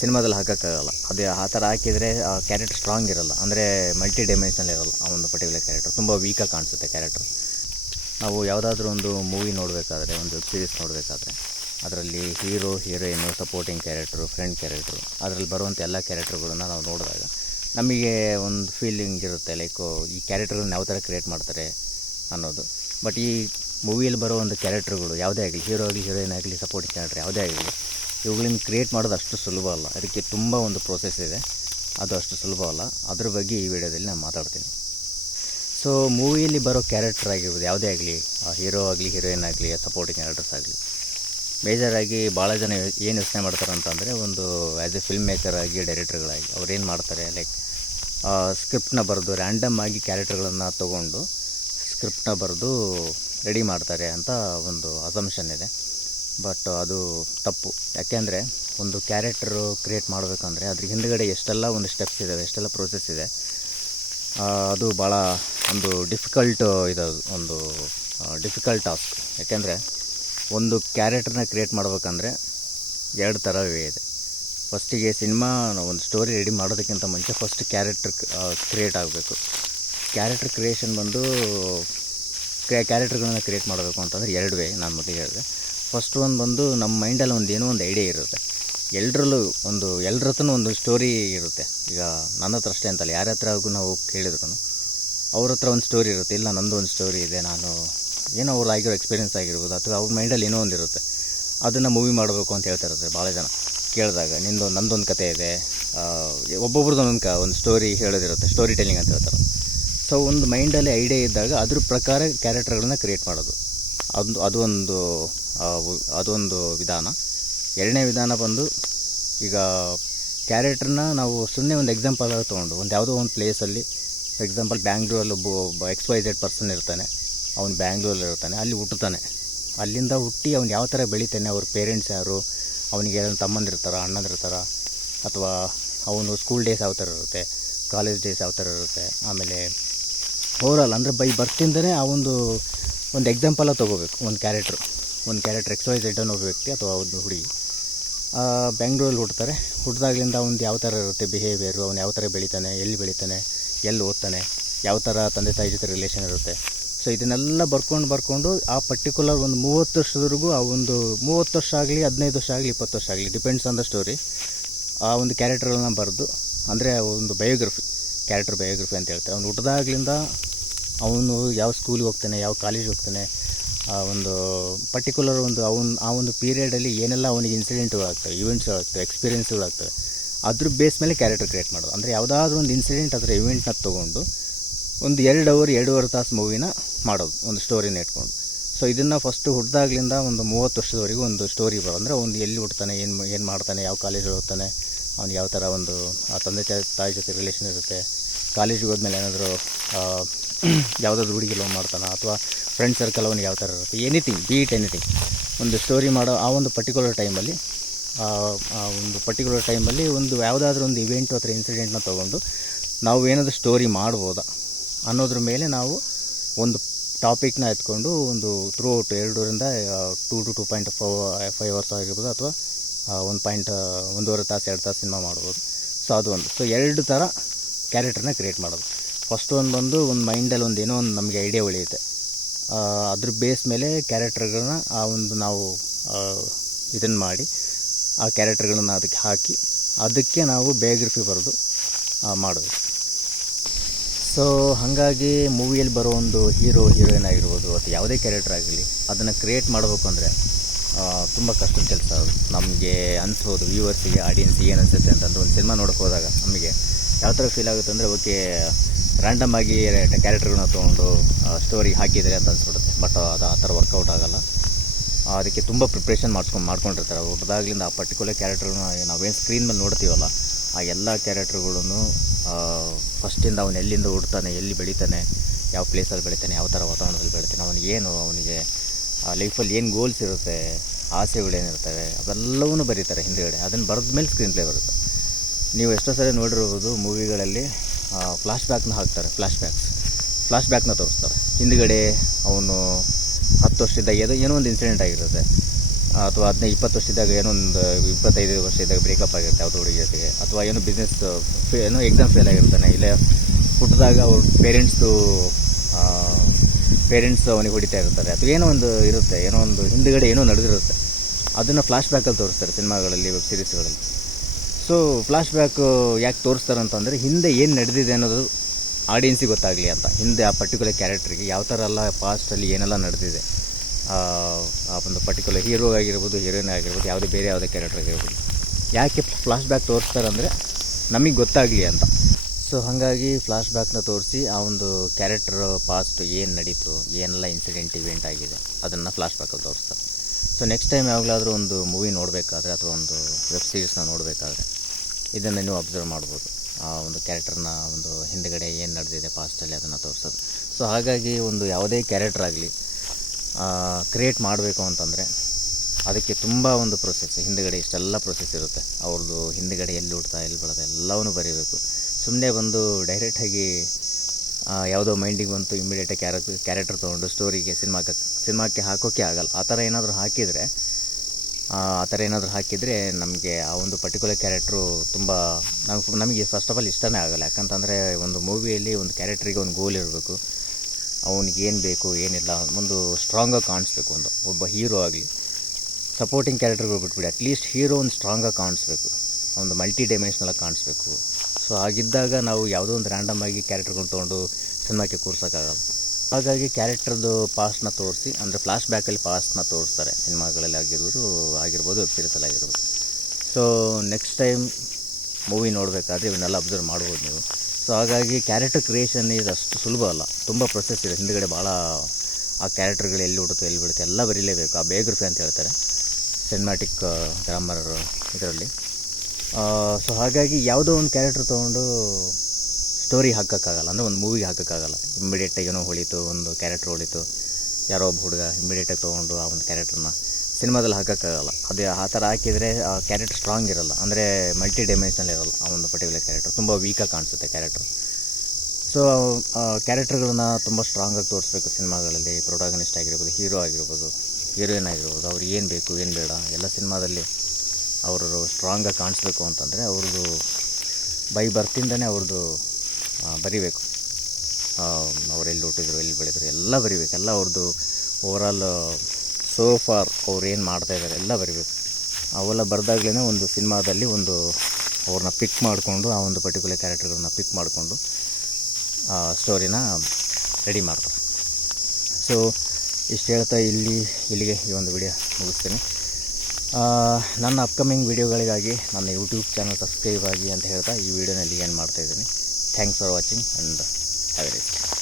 ಸಿನಿಮಾದಲ್ಲಿ ಹಾಕೋಕ್ಕಾಗಲ್ಲ. ಅದೇ ಆ ಥರ ಹಾಕಿದರೆ ಆ ಕ್ಯಾರೆಕ್ಟರ್ ಸ್ಟ್ರಾಂಗ್ ಇರೋಲ್ಲ, ಅಂದರೆ ಮಲ್ಟಿ ಡೈಮೆನ್ಷನಲ್ ಇರೋಲ್ಲ. ಆ ಒಂದು ಪರ್ಟಿಕ್ಯುಲರ್ ಕ್ಯಾರೆಕ್ಟರ್ ತುಂಬ ವೀಕಾಗಿ ಕಾಣಿಸುತ್ತೆ ಕ್ಯಾರೆಕ್ಟರ್. ನಾವು ಯಾವುದಾದ್ರೂ ಒಂದು ಮೂವಿ ನೋಡಬೇಕಾದ್ರೆ, ಒಂದು ವೆಬ್ ಸೀರೀಸ್ ನೋಡಬೇಕಾದ್ರೆ, ಅದರಲ್ಲಿ hero, heroine, supporting character, friend character, ಅದರಲ್ಲಿ ಬರುವಂಥ ಎಲ್ಲ ಕ್ಯಾರೆಕ್ಟರ್ಗಳನ್ನ ನಾವು ನೋಡಿದಾಗ ನಮಗೆ ಒಂದು ಫೀಲಿಂಗ್ ಇರುತ್ತೆ, ಲೈಕು ಈ ಕ್ಯಾರೆಕ್ಟರ್ಗಳನ್ನ ಯಾವ ಥರ ಕ್ರಿಯೇಟ್ ಮಾಡ್ತಾರೆ ಅನ್ನೋದು. ಬಟ್ ಈ ಮೂವಿಯಲ್ಲಿ ಬರೋ ಒಂದು ಕ್ಯಾರೆಕ್ಟರ್ಗಳು ಯಾವುದೇ ಆಗಲಿ, ಹೀರೋ ಆಗಲಿ, ಹೀರೋಯಿನ್ ಆಗಲಿ, ಸಪೋರ್ಟಿಂಗ್ ಕ್ಯಾರೆಕ್ಟರ್ ಯಾವುದೇ ಆಗಲಿ, ಇವುಗಳನ್ನು ಕ್ರಿಯೇಟ್ ಮಾಡೋದು ಅಷ್ಟು ಸುಲಭ ಅಲ್ಲ. ಅದಕ್ಕೆ ತುಂಬ ಒಂದು ಪ್ರೋಸೆಸ್ ಇದೆ, ಅದು ಅಷ್ಟು ಸುಲಭ ಅಲ್ಲ. ಅದ್ರ ಬಗ್ಗೆ ಈ ವಿಡಿಯೋದಲ್ಲಿ ನಾನು ಮಾತಾಡ್ತೀನಿ. ಸೊ ಮೂವಿಯಲ್ಲಿ ಬರೋ ಕ್ಯಾರೆಕ್ಟರ್ ಆಗಿರ್ಬೋದು, ಯಾವುದೇ ಆಗಲಿ, ಹೀರೋ ಆಗಲಿ, ಹೀರೋಯಿನ್ ಆಗಲಿ, ಸಪೋರ್ಟಿಂಗ್ ಕ್ಯಾರೆಕ್ಟರ್ಸ್ ಆಗಲಿ, ಮೇಜರಾಗಿ ಭಾಳ ಜನ ಏನು ಯೋಚನೆ ಮಾಡ್ತಾರೆ ಅಂತಂದರೆ, ಒಂದು ಆ್ಯಸ್ ಎ ಫಿಲ್ಮ್ ಮೇಕರ್ ಆಗಿ, ಡೈರೆಕ್ಟರ್ಗಳಾಗಿ ಅವ್ರು ಏನು ಮಾಡ್ತಾರೆ, ಲೈಕ್ ಸ್ಕ್ರಿಪ್ಟನ್ನ ಬರೆದು ರ್ಯಾಂಡಮ್ ಆಗಿ ಕ್ಯಾರೆಕ್ಟರ್ಗಳನ್ನು ತೊಗೊಂಡು ಸ್ಕ್ರಿಪ್ಟನ್ನ ಬರೆದು ರೆಡಿ ಮಾಡ್ತಾರೆ ಅಂತ ಒಂದು ಅಸಂಪ್ಷನ್ ಇದೆ. ಬಟ್ ಅದು ತಪ್ಪು. ಯಾಕೆಂದರೆ ಒಂದು ಕ್ಯಾರೆಕ್ಟರು ಕ್ರಿಯೇಟ್ ಮಾಡಬೇಕಂದ್ರೆ ಅದ್ರ ಹಿಂದುಗಡೆ ಎಷ್ಟೆಲ್ಲ ಒಂದು ಸ್ಟೆಪ್ಸ್ ಇದ್ದಾವೆ, ಎಷ್ಟೆಲ್ಲ ಪ್ರೋಸೆಸ್ ಇದೆ. ಅದು ಭಾಳ ಒಂದು ಡಿಫಿಕಲ್ಟ್ ಒಂದು ಡಿಫಿಕಲ್ಟ್ ಟಾಸ್ಕ್. ಯಾಕೆಂದರೆ ಒಂದು ಕ್ಯಾರೆಕ್ಟರ್ನ ಕ್ರಿಯೇಟ್ ಮಾಡಬೇಕಂದ್ರೆ ಎರಡು ಥರವೇ ಇದೆ. ಫಸ್ಟಿಗೆ ಸಿನಿಮಾ ಒಂದು ಸ್ಟೋರಿ ರೆಡಿ ಮಾಡೋದಕ್ಕಿಂತ ಮುಂಚೆ ಫಸ್ಟ್ ಕ್ಯಾರೆಕ್ಟರ್ ಕ್ರಿಯೇಟ್ ಆಗಬೇಕು. ಕ್ಯಾರೆಕ್ಟರ್ ಕ್ರಿಯೇಷನ್ ಬಂದು ಕ್ಯಾರೆಕ್ಟರ್ಗಳನ್ನ ಕ್ರಿಯೇಟ್ ಮಾಡಬೇಕು ಅಂತಂದರೆ ಎರಡು ವೇ. ನಾನು ಮೊದಲಿಗೆ ಹೇಳಿದೆ. ಫಸ್ಟ್ ಒಂದು ಬಂದು ನಮ್ಮ ಮೈಂಡಲ್ಲಿ ಒಂದು ಏನೋ ಒಂದು ಐಡಿಯಾ ಇರುತ್ತೆ. ಎಲ್ಲರ ಹತ್ರನೂ ಒಂದು ಸ್ಟೋರಿ ಇರುತ್ತೆ. ಈಗ ನನ್ನ ಹತ್ರ ಅಷ್ಟೇ ಅಂತಲ್ಲ, ಯಾರ ಹತ್ರಗೂ ನಾವು ಕೇಳಿದ್ರು ಅವ್ರ ಹತ್ರ ಒಂದು ಸ್ಟೋರಿ ಇರುತ್ತೆ. ಇಲ್ಲ ನಂದು ಒಂದು ಸ್ಟೋರಿ ಇದೆ, ನಾನು ಏನೋ ಅವ್ರು ಆಗಿರೋ ಎಕ್ಸ್ಪೀರಿಯೆನ್ಸ್ ಆಗಿರ್ಬೋದು, ಅಥವಾ ಅವ್ರ ಮೈಂಡಲ್ಲಿ ಏನೋ ಒಂದು ಇರುತ್ತೆ, ಅದನ್ನು ಮೂವಿ ಮಾಡಬೇಕು ಅಂತ ಹೇಳ್ತಾ ಇರ್ತಾರೆ ಭಾಳ ಜನ. ಕೇಳಿದಾಗ ನಂದೊಂದು ಕತೆ ಇದೆ, ಒಬ್ಬೊಬ್ರದ್ದು ಒಂದು ಸ್ಟೋರಿ ಹೇಳೋದಿರುತ್ತೆ, ಸ್ಟೋರಿ ಟೆಲ್ಲಿಂಗ್ ಅಂತ ಹೇಳ್ತಾರೆ. ಸೊ ಒಂದು ಮೈಂಡಲ್ಲಿ ಐಡಿಯಾ ಇದ್ದಾಗ ಅದ್ರ ಪ್ರಕಾರ ಕ್ಯಾರೆಕ್ಟರ್ಗಳನ್ನ ಕ್ರಿಯೇಟ್ ಮಾಡೋದು, ಅದೊಂದು ವಿಧಾನ. ಎರಡನೇ ವಿಧಾನ ಬಂದು, ಈಗ ಕ್ಯಾರೆಕ್ಟ್ರನ್ನ ನಾವು ಸುಮ್ಮನೆ ಒಂದು ಎಕ್ಸಾಂಪಲ್ ತೊಗೊಂಡು ಯಾವುದೋ ಒಂದು ಪ್ಲೇಸಲ್ಲಿ, ಫಾರ್ ಎಕ್ಸಾಂಪಲ್ ಬ್ಯಾಂಗ್ಳೂರಲ್ಲಿ ಒಬ್ಬ XYZ ಪರ್ಸನ್ ಇರ್ತಾನೆ. ಅವ್ನು ಬ್ಯಾಂಗ್ಳೂರಲ್ಲಿ ಇರ್ತಾನೆ, ಅಲ್ಲಿ ಹುಟ್ಟುತ್ತಾನೆ. ಅಲ್ಲಿಂದ ಹುಟ್ಟಿ ಅವ್ನು ಯಾವ ಥರ ಬೆಳಿತಾನೆ, ಅವ್ರ ಪೇರೆಂಟ್ಸ್ ಯಾರು, ಅವನಿಗೆ ತಮ್ಮಂದಿರ್ತಾರ, ಅಣ್ಣಂದಿರ್ತಾರ, ಅಥವಾ ಅವನು ಸ್ಕೂಲ್ ಡೇಸ್ ಯಾವ ಥರ ಇರುತ್ತೆ, ಕಾಲೇಜ್ ಡೇಸ್ ಯಾವ ಥರ ಇರುತ್ತೆ. ಆಮೇಲೆ ಓವರಾಲ್ ಅಂದರೆ ಬೈ ಬರ್ತಿಂದನೇ ಆ ಒಂದು ಎಕ್ಸಾಂಪಲ ತೊಗೋಬೇಕು. ಒಂದು ಕ್ಯಾರೆಕ್ಟ್ರ್ XYZ ಅನ್ನೋ ಒಬ್ಬ ವ್ಯಕ್ತಿ ಅಥವಾ ಒಂದು ಹುಡುಗಿ ಬೆಂಗಳೂರಲ್ಲಿ ಹುಡ್ತಾರೆ. ಹುಟ್ಟಿದಾಗ್ಲಿಂದ ಅವ್ನು ಯಾವ ಥರ ಇರುತ್ತೆ ಬಿಹೇವಿಯರು, ಅವ್ನು ಯಾವ ಥರ ಬೆಳಿತಾನೆ, ಎಲ್ಲಿ ಬೆಳಿತಾನೆ, ಎಲ್ಲಿ ಓದ್ತಾನೆ, ಯಾವ ಥರ ತಂದೆ ತಾಯಿ ಜೊತೆ ರಿಲೇಷನ್ ಇರುತ್ತೆ. ಸೊ ಇದನ್ನೆಲ್ಲ ಬರ್ಕೊಂಡು ಆ ಪರ್ಟಿಕ್ಯುಲರ್ ಒಂದು 30 ವರ್ಷದವರೆಗೂ, ಆ ಒಂದು 30 ವರ್ಷ ಆಗಲಿ, 15 ವರ್ಷ ಆಗಲಿ, 20 ವರ್ಷ ಆಗಲಿ, ಡಿಪೆಂಡ್ಸ್ ಆನ್ ದ ಸ್ಟೋರಿ, ಆ ಒಂದು ಕ್ಯಾರೆಕ್ಟರ್ಗಳನ್ನ ಬರೆದು, ಅಂದರೆ ಒಂದು ಕ್ಯಾರೆಕ್ಟರ್ ಬಯೋಗ್ರಫಿ ಅಂತ ಹೇಳ್ತಾರೆ. ಅವ್ನು ಹುಟ್ಟಿದಾಗ್ಲಿಂದ ಅವನು ಯಾವ ಸ್ಕೂಲಿಗೆ ಹೋಗ್ತಾನೆ, ಯಾವ ಕಾಲೇಜಿಗೆ ಹೋಗ್ತಾನೆ, ಒಂದು ಪರ್ಟಿಕ್ಯುಲರ್ ಆ ಒಂದು ಪೀರಿಯಡಲ್ಲಿ ಏನೆಲ್ಲ ಅವನಿಗೆ ಇನ್ಸಿಡೆಂಟ್ಗಳಾಗ್ತವೆ, ಈವೆಂಟ್ಸ್ಗಳಾಗ್ತವೆ, ಎಕ್ಸ್ಪೀರಿಯೆನ್ಸ್ಗಳಾಗ್ತವೆ, ಅದ್ರ ಬೇಸ್ ಮೇಲೆ ಕ್ಯಾರೆಕ್ಟರ್ ಕ್ರಿಯೇಟ್ ಮಾಡೋದು. ಅಂದರೆ ಯಾವುದಾದ್ರೂ ಒಂದು ಇನ್ಸಿಡೆಂಟ್ ಅದರ ಇವೆಂಟ್ನ ತೊಗೊಂಡು ಒಂದು 2 ತಾಸು ಮೂವಿನ ಮಾಡೋದು, ಒಂದು ಸ್ಟೋರಿನ ಇಟ್ಕೊಂಡು. ಸೊ ಇದನ್ನು ಫಸ್ಟು ಹುಟ್ಟಿದಾಗ್ಲಿಂದ ಒಂದು 30 ವರ್ಷದವರೆಗೂ ಒಂದು ಸ್ಟೋರಿ ಬರೋ, ಅಂದರೆ ಒಂದು ಎಲ್ಲಿ ಹುಡ್ತಾನೆ, ಏನು ಮಾಡ್ತಾನೆ, ಯಾವ ಕಾಲೇಜಿಗೆ ಹೋಗ್ತಾನೆ, ಅವ್ನು ಯಾವ ಥರ ಒಂದು ತಂದೆ ತಾಯಿ ಜೊತೆ ರಿಲೇಷನ್ ಇರುತ್ತೆ, ಕಾಲೇಜಿಗೆ ಹೋದ್ಮೇಲೆ ಏನಾದರೂ ಯಾವುದಾದ್ರು ಹುಡುಗಿ ಲವ್ ಮಾಡ್ತಾನೆ, ಅಥವಾ ಫ್ರೆಂಡ್ ಸರ್ಕಲ್ ಅವನಿಗೆ ಯಾವ ಥರ ಇರುತ್ತೆ, ಎನಿಥಿಂಗ್ ಒಂದು ಸ್ಟೋರಿ ಮಾಡೋ ಆ ಒಂದು ಪರ್ಟಿಕ್ಯುಲರ್ ಟೈಮಲ್ಲಿ, ಒಂದು ಯಾವುದಾದ್ರೂ ಒಂದು ಇವೆಂಟು ಅಥವಾ ಇನ್ಸಿಡೆಂಟ್ನ ತೊಗೊಂಡು ನಾವು ಏನಾದರೂ ಸ್ಟೋರಿ ಮಾಡ್ಬೋದಾ ಅನ್ನೋದ್ರ ಮೇಲೆ ನಾವು ಒಂದು ಟಾಪಿಕ್ನ ಎತ್ಕೊಂಡು ಒಂದು ಥ್ರೂ ಔಟ್ 2 to 2.5 hours ಆಗಿರ್ಬೋದು, ಅಥವಾ 1.5 ತಾಸು 2 ತಾಸು ಸಿನಿಮಾ ಮಾಡ್ಬೋದು. ಸೊ ಅದು ಒಂದು. ಸೊ 2 ಥರ ಕ್ಯಾರೆಕ್ಟರ್ನ ಕ್ರಿಯೇಟ್ ಮಾಡೋದು. ಫಸ್ಟ್ ಒಂದು ಮೈಂಡಲ್ಲಿ ಏನೋ ಒಂದು ನಮಗೆ ಐಡಿಯಾ ಉಳಿಯುತ್ತೆ, ಅದ್ರ ಬೇಸ್ ಮೇಲೆ ಕ್ಯಾರೆಕ್ಟರ್ಗಳನ್ನ ನಾವು ಇದನ್ನು ಮಾಡಿ ಆ ಕ್ಯಾರೆಕ್ಟರ್ಗಳನ್ನ ಅದಕ್ಕೆ ಹಾಕಿ ಅದಕ್ಕೆ ನಾವು ಬಯೋಗ್ರಫಿ ಬರೆದು ಮಾಡೋದು. ಸೊ ಹಾಗಾಗಿ ಮೂವಿಯಲ್ಲಿ ಬರೋ ಒಂದು ಹೀರೋ, ಹೀರೋಯಿನ್ ಆಗಿರ್ಬೋದು, ಅಥವಾ ಯಾವುದೇ ಕ್ಯಾರೆಕ್ಟರ್ ಆಗಲಿ, ಅದನ್ನು ಕ್ರಿಯೇಟ್ ಮಾಡಬೇಕು ಅಂದರೆ ತುಂಬ ಕಷ್ಟದ ಕೆಲಸ. ಅದು ನಮಗೆ ಅನಿಸ್ಬೋದು, ವ್ಯೂವರ್ಸಿಗೆ, ಆಡಿಯನ್ಸಿಗೆ ಏನು ಅನಿಸುತ್ತೆ ಅಂತಂದ್ರೆ, ಒಂದು ಸಿನಿಮಾ ನೋಡೋಕೆ ಹೋದಾಗ ನಮಗೆ ಯಾವ ಥರ ಫೀಲ್ ಆಗುತ್ತೆ ಅಂದರೆ, ಓಕೆ ರ್ಯಾಂಡಮ್ ಆಗಿ ಕ್ಯಾರೆಕ್ಟರ್ಗಳನ್ನ ತೊಗೊಂಡು ಸ್ಟೋರಿ ಹಾಕಿದರೆ ಅಂತ ಅನಿಸ್ಬಿಡುತ್ತೆ. ಬಟ್ ಅದು ಆ ಥರ ವರ್ಕೌಟ್ ಆಗೋಲ್ಲ. ಅದಕ್ಕೆ ತುಂಬ ಪ್ರಿಪ್ರೇಷನ್ ಮಾಡ್ಕೊಂಡಿರ್ತಾರೆ. ಒಬ್ಬದಾಗ್ಲಿಂದ ಆ ಪರ್ಟಿಕ್ಯುಲರ್ ಕ್ಯಾರೆಕ್ಟರ್ನ ನಾವೇನು ಸ್ಕ್ರೀನ್ ಮೇಲೆ ನೋಡ್ತೀವಲ್ಲ, ಆ ಎಲ್ಲ ಕ್ಯಾರೆಕ್ಟರ್ಗಳನ್ನು ಫಸ್ಟಿಂದ ಅವನು ಎಲ್ಲಿಂದ ಹುಡ್ತಾನೆ, ಎಲ್ಲಿ ಬೆಳಿತಾನೆ, ಯಾವ ಪ್ಲೇಸಲ್ಲಿ ಬೆಳಿತಾನೆ, ಯಾವ ಥರ ವಾತಾವರಣದಲ್ಲಿ ಬೆಳಿತಾನೆ, ಅವನಿಗೆ ಲೈಫಲ್ಲಿ ಏನು ಗೋಲ್ಸ್ ಇರುತ್ತೆ, ಆಸೆಗಳೇನಿರ್ತವೆ, ಅವೆಲ್ಲವೂ ಬರೀತಾರೆ ಹಿಂದುಗಡೆ. ಅದನ್ನು ಬರೆದ ಮೇಲೆ ಸ್ಕ್ರೀನ್ ಪ್ಲೇ ಬರುತ್ತೆ. ನೀವು ಎಷ್ಟೋ ಸರಿ ನೋಡಿರ್ಬೋದು ಮೂವಿಗಳಲ್ಲಿ ಫ್ಲ್ಯಾಶ್ ಬ್ಯಾಕ್ನ ಹಾಕ್ತಾರೆ. ಫ್ಲ್ಯಾಶ್ ಬ್ಯಾಕ್ನ ತೋರಿಸ್ತಾರೆ. ಹಿಂದುಗಡೆ ಅವನು 10 ವರ್ಷದ ಏನೋ ಒಂದು ಇನ್ಸಿಡೆಂಟ್ ಆಗಿರುತ್ತೆ, ಅಥವಾ 15-20 ವರ್ಷದಾಗ ಏನೋ ಒಂದು 25 ವರ್ಷ ಇದ್ದಾಗ ಬ್ರೇಕಪ್ ಆಗಿರುತ್ತೆ ಯಾವುದೋ ಹುಡುಗಿ ಜೊತೆಗೆ, ಅಥವಾ ಏನೋ ಬಿಸ್ನೆಸ್ ಏನೋ ಎಕ್ಸಾಮ್ ಫೇಲ್ ಆಗಿರ್ತಾನೆ, ಇಲ್ಲ ಹುಟ್ಟಿದಾಗ ಅವ್ರ ಪೇರೆಂಟ್ಸ್ ಅವನಿಗೆ ಹೊಡಿತಾ ಇರ್ತಾರೆ, ಅಥವಾ ಏನೋ ಒಂದು ಇರುತ್ತೆ, ಏನೋ ಒಂದು ಹಿಂದುಗಡೆ ಏನೋ ನಡೆದಿರುತ್ತೆ, ಅದನ್ನು ಫ್ಲಾಶ್ ಬ್ಯಾಕಲ್ಲಿ ತೋರಿಸ್ತಾರೆ ಸಿನಿಮಾಗಳಲ್ಲಿ, ವೆಬ್ ಸೀರೀಸ್ಗಳಲ್ಲಿ. ಸೊ ಫ್ಲಾಶ್ ಬ್ಯಾಕ್ ಯಾಕೆ ತೋರಿಸ್ತಾರೆ ಅಂತಂದರೆ ಹಿಂದೆ ಏನು ನಡೆದಿದೆ ಅನ್ನೋದು ಆಡಿಯನ್ಸಿಗೆ ಗೊತ್ತಾಗಲಿ ಅಂತ. ಹಿಂದೆ ಆ ಪರ್ಟಿಕ್ಯುಲರ್ ಕ್ಯಾರೆಕ್ಟ್ರಿಗೆ ಯಾವ ಥರ ಎಲ್ಲ ಪಾಸ್ಟಲ್ಲಿ ಏನೆಲ್ಲ ನಡೆದಿದೆ, ಆ ಒಂದು ಪರ್ಟಿಕ್ಯುಲರ್ ಹೀರೋ ಆಗಿರ್ಬೋದು, ಹೀರೋಯಿನ್ ಆಗಿರ್ಬೋದು, ಯಾವುದೇ ಬೇರೆ ಯಾವುದೇ ಕ್ಯಾರೆಕ್ಟರ್ ಆಗಿರ್ಬೋದು, ಯಾಕೆ ಫ್ಲಾಶ್ ಬ್ಯಾಕ್ ತೋರಿಸ್ತಾರೆ ಅಂದರೆ ನಮಗೆ ಗೊತ್ತಾಗಲಿ ಅಂತ. ಸೊ ಹಾಗಾಗಿ ಫ್ಲಾಶ್ ಬ್ಯಾಕ್ನ ತೋರಿಸಿ ಆ ಒಂದು ಕ್ಯಾರೆಕ್ಟರ್ ಪಾಸ್ಟ್ ಏನು ನಡೀತು, ಏನೆಲ್ಲ ಇವೆಂಟ್ ಆಗಿದೆ ಅದನ್ನು ಫ್ಲಾಶ್ ಬ್ಯಾಕಲ್ಲಿ ತೋರಿಸ್ತಾರೆ. ಸೊ ನೆಕ್ಸ್ಟ್ ಟೈಮ್ ಯಾವಾಗಲಾದರೂ ಒಂದು ಮೂವಿ ನೋಡಬೇಕಾದ್ರೆ ಅಥವಾ ಒಂದು ವೆಬ್ ಸೀರೀಸ್ನ ನೋಡಬೇಕಾದ್ರೆ ಇದನ್ನು ನೀವು ಅಬ್ಸರ್ವ್ ಮಾಡ್ಬೋದು, ಆ ಒಂದು ಕ್ಯಾರೆಕ್ಟರ್ನ ಒಂದು ಹಿಂದುಗಡೆ ಏನು ನಡೆದಿದೆ ಪಾಸ್ಟಲ್ಲಿ ಅದನ್ನು ತೋರಿಸೋದು. ಸೊ ಹಾಗಾಗಿ ಒಂದು ಯಾವುದೇ ಕ್ಯಾರೆಕ್ಟರ್ ಆಗಲಿ ಕ್ರಿಯೇಟ್ ಮಾಡಬೇಕು ಅಂತಂದರೆ ಅದಕ್ಕೆ ತುಂಬ ಒಂದು ಪ್ರೊಸೆಸ್, ಹಿಂದುಗಡೆ ಇಷ್ಟೆಲ್ಲ ಪ್ರೊಸೆಸ್ ಇರುತ್ತೆ. ಅವ್ರದ್ದು ಹಿಂದುಗಡೆ ಎಲ್ಲಿ ಹುಡ್ತಾ ಎಲ್ಲಿ ಬೆಳೆದ ಎಲ್ಲವನ್ನೂ ಬರೀಬೇಕು. ಸುಮ್ಮನೆ ಬಂದು ಡೈರೆಕ್ಟಾಗಿ ಯಾವುದೋ ಮೈಂಡಿಗೆ ಬಂತು ಇಮ್ಮಿಡಿಯೇಟಾಗಿ ಕ್ಯಾರೆಕ್ಟರ್ ತೊಗೊಂಡು ಸ್ಟೋರಿಗೆ ಸಿನಿಮಾಕ್ಕೆ ಹಾಕೋಕ್ಕೆ ಆಗಲ್ಲ. ಆ ಥರ ಏನಾದರೂ ಹಾಕಿದರೆ ನಮಗೆ ಆ ಒಂದು ಪರ್ಟಿಕ್ಯುಲರ್ ಕ್ಯಾರೆಕ್ಟ್ರು ತುಂಬ ನಮಗೆ ಫಸ್ಟ್ ಆಫ್ ಆಲ್ ಇಷ್ಟನೇ ಆಗಲ್ಲ. ಯಾಕಂತಂದರೆ ಒಂದು ಮೂವಿಯಲ್ಲಿ ಒಂದು ಕ್ಯಾರೆಕ್ಟ್ರಿಗೆ ಒಂದು ಗೋಲ್ ಇರಬೇಕು, ಅವನಿಗೆ ಏನು ಬೇಕು ಏನಿಲ್ಲ ಒಂದು ಸ್ಟ್ರಾಂಗಾಗಿ ಕಾಣಿಸ್ಬೇಕು. ಒಬ್ಬ ಹೀರೋ ಆಗಲಿ, ಸಪೋರ್ಟಿಂಗ್ ಕ್ಯಾರೆಕ್ಟರ್ಗಳು ಬಿಟ್ಬಿಡಿ, ಅಟ್ಲೀಸ್ಟ್ ಹೀರೋ ಒಂದು ಸ್ಟ್ರಾಂಗಾಗಿ ಕಾಣಿಸ್ಬೇಕು, ಒಂದು ಮಲ್ಟಿ ಡೈಮೆನ್ಷನಲಾಗಿ ಕಾಣಿಸ್ಬೇಕು. ಸೊ ಹಾಗಿದ್ದಾಗ ನಾವು ಯಾವುದೋ ಒಂದು ರ್ಯಾಂಡಮ್ ಆಗಿ ಕ್ಯಾರೆಕ್ಟರ್ಗಳನ್ನ ತೊಗೊಂಡು ಸಿನಿಮಾಕ್ಕೆ ಕೂರ್ಸೋಕ್ಕಾಗಲ್ಲ. ಹಾಗಾಗಿ ಕ್ಯಾರೆಕ್ಟರ್ದು ಪಾಸ್ಟ್ನ ತೋರಿಸಿ, ಅಂದರೆ ಫ್ಲಾಶ್ ಬ್ಯಾಕಲ್ಲಿ ಪಾಸ್ಟ್ನ ತೋರಿಸ್ತಾರೆ ಸಿನಿಮಾಗಳಲ್ಲಿ ಆಗಿರ್ಬೋದು ವೆಬ್ ಸೀರೀಸಲ್ಲಿ ಆಗಿರ್ಬೋದು. ಸೊ ನೆಕ್ಸ್ಟ್ ಟೈಮ್ ಮೂವಿ ನೋಡಬೇಕಾದ್ರೆ ಇವನ್ನೆಲ್ಲ ಅಬ್ಸರ್ವ್ ಮಾಡ್ಬೋದು ನೀವು. ಸೊ ಹಾಗಾಗಿ ಕ್ಯಾರೆಕ್ಟರ್ ಕ್ರಿಯೇಷನ್ ಇದು ಅಷ್ಟು ಸುಲಭ ಅಲ್ಲ, ತುಂಬ ಪ್ರೊಸೆಸ್ ಇದೆ ಹಿಂದುಗಡೆ. ಭಾಳ ಆ ಕ್ಯಾರೆಕ್ಟರ್ಗಳು ಎಲ್ಲಿ ಹುಡುತ್ತೆ ಎಲ್ಲಿ ಬಿಡುತ್ತೆ ಎಲ್ಲ ಬರೀಲೇಬೇಕು. ಆ ಬಯೋಗ್ರಫಿ ಅಂತ ಹೇಳ್ತಾರೆ ಸಿನಿಮ್ಯಾಟಿಕ್ ಗ್ರಾಮರ್ ಇದರಲ್ಲಿ. ಸೊ ಹಾಗಾಗಿ ಯಾವುದೋ ಒಂದು ಕ್ಯಾರೆಕ್ಟರ್ ತೊಗೊಂಡು ಸ್ಟೋರಿ ಹಾಕೋಕ್ಕಾಗಲ್ಲ, ಅಂದರೆ ಒಂದು ಮೂವಿಗೆ ಹಾಕೋಕ್ಕಾಗಲ್ಲ. ಇಮ್ಮಿಡಿಯೇಟಾಗಿ ಏನೋ ಒಂದು ಕ್ಯಾರೆಕ್ಟರ್ ಹೊಳಿತು, ಯಾರೋ ಒಬ್ಬ ಹುಡುಗ ಇಮ್ಮಿಡಿಯೇಟಾಗಿ ತೊಗೊಂಡು ಆ ಒಂದು ಕ್ಯಾರೆಕ್ಟ್ರನ್ನ ಸಿನಿಮಾದಲ್ಲಿ ಹಾಕೋಕ್ಕಾಗಲ್ಲ. ಅದೇ ಆ ಥರ ಹಾಕಿದರೆ ಆ ಕ್ಯಾರೆಕ್ಟರ್ ಸ್ಟ್ರಾಂಗ್ ಇರೋಲ್ಲ, ಅಂದರೆ ಮಲ್ಟಿ ಡೈಮೆನ್ಷನಲ್ ಇರೋಲ್ಲ. ಆ ಒಂದು ಪರ್ಟಿಕ್ಯುಲರ್ ಕ್ಯಾರೆಕ್ಟರ್ ತುಂಬ ವೀಕಾಗಿ ಕಾಣಿಸುತ್ತೆ ಕ್ಯಾರೆಕ್ಟರ್. ಸೊ ಕ್ಯಾರೆಕ್ಟರ್ಗಳನ್ನ ತುಂಬ ಸ್ಟ್ರಾಂಗಾಗಿ ತೋರಿಸ್ಬೇಕು ಸಿನಿಮಾಗಳಲ್ಲಿ. ಪ್ರೊಟಾಗನಿಸ್ಟ್ ಆಗಿರ್ಬೋದು, ಹೀರೋ ಆಗಿರ್ಬೋದು, ಹೀರೋಯಿನ್ ಆಗಿರ್ಬೋದು, ಅವ್ರು ಏನು ಬೇಕು ಏನು ಬೇಡ ಎಲ್ಲ ಸಿನಿಮಾದಲ್ಲಿ ಅವರು ಸ್ಟ್ರಾಂಗಾಗಿ ಕಾಣಿಸ್ಬೇಕು ಅಂತಂದರೆ ಅವ್ರದ್ದು ಬೈ ಬರ್ತಿಂದನೇ ಅವ್ರದ್ದು ಬರಿಬೇಕು. ಅವ್ರು ಎಲ್ಲಿ ಹುಟ್ಟಿದ್ರು ಎಲ್ಲಿ ಬೆಳೆದ್ರು ಎಲ್ಲ ಬರಿಬೇಕು. ಎಲ್ಲ ಅವ್ರದ್ದು ಓವರಾಲ್ ಸೋ ಫಾರ್ ಅವ್ರು ಏನು ಮಾಡ್ತಾಯಿದ್ದಾರೆ ಎಲ್ಲ ಬರಿಬೇಕು. ಅವೆಲ್ಲ ಬರೆದಾಗ್ಲೇ ಒಂದು ಸಿನಿಮಾದಲ್ಲಿ ಅವ್ರನ್ನ ಪಿಕ್ ಮಾಡಿಕೊಂಡು, ಆ ಒಂದು ಪರ್ಟಿಕ್ಯುಲರ್ ಕ್ಯಾರೆಕ್ಟರ್ಗಳನ್ನ ಪಿಕ್ ಮಾಡಿಕೊಂಡು ಸ್ಟೋರಿನ ರೆಡಿ ಮಾಡ್ತಾರೆ. ಸೊ ಇಷ್ಟು ಹೇಳ್ತಾ ಇಲ್ಲಿಗೆ ಈ ಒಂದು ವಿಡಿಯೋ ಮುಗಿಸ್ತೀನಿ. ನನ್ನ ಅಪ್ಕಮಿಂಗ್ ವಿಡಿಯೋಗಳಿಗಾಗಿ ನನ್ನ ಯೂಟ್ಯೂಬ್ ಚಾನಲ್ ಸಬ್ಸ್ಕ್ರೈಬ್ ಆಗಿ ಅಂತ ಹೇಳ್ತಾ ಈ ವಿಡಿಯೋನಲ್ಲಿ ಏನು ಮಾಡ್ತಾಯಿದ್ದೀನಿ. Thanks for watching and have A nice day.